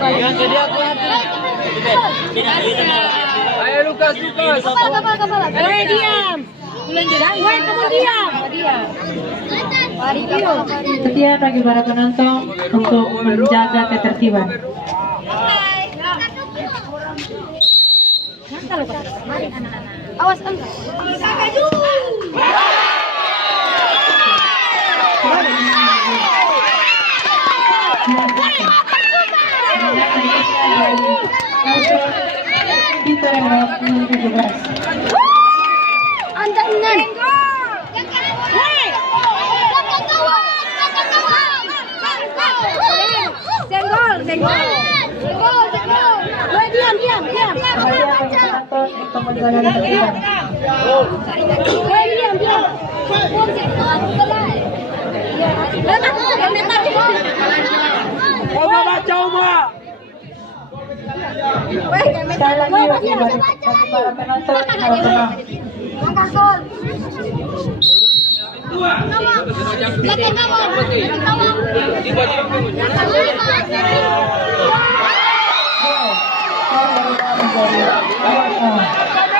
Ayo Lukas. Hei, diam. Woi, kamu diam. Setia bagi para penonton untuk menjaga ketertiban. Awas, Senggol. Woi, diam. Untuk menjaga ketertiban. Woi, diam. Oma baca Oma. Sekali lagi bagi para penonton harap tenang.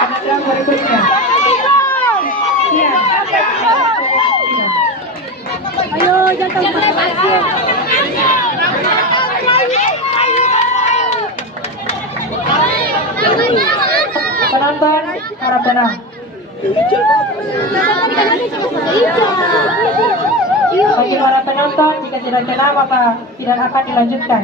Penendang berikutnya. Ayo, jangan pasir. Penonton harap tenang. Bagi para penonton, jika tidak tenang maka tidak akan dilanjutkan.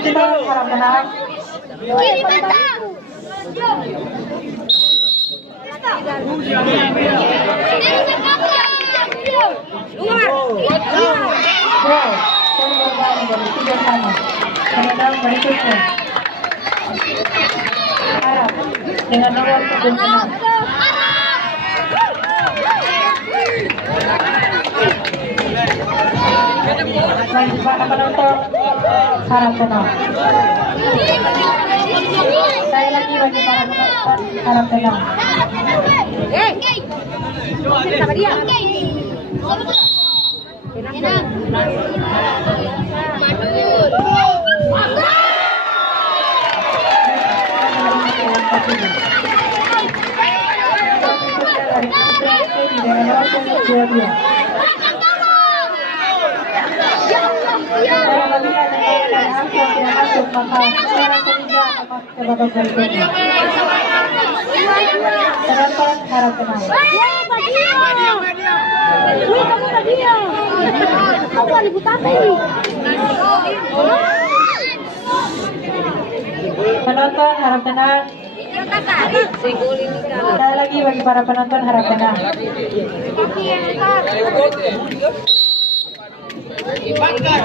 Penonton harap tenang. Penendang berikutnya. Harap dengan nomor punggung 6. Bagi para penonton harap tenang. Sekali lagi bagi para penonton harap tenang. Sama dia. Penonton harap tenang. Woi, kamu tadi ya. Kamu lagi tapi. Penonton harap tenang. Sekali lagi bagi para penonton harap tenang. Ibangkan.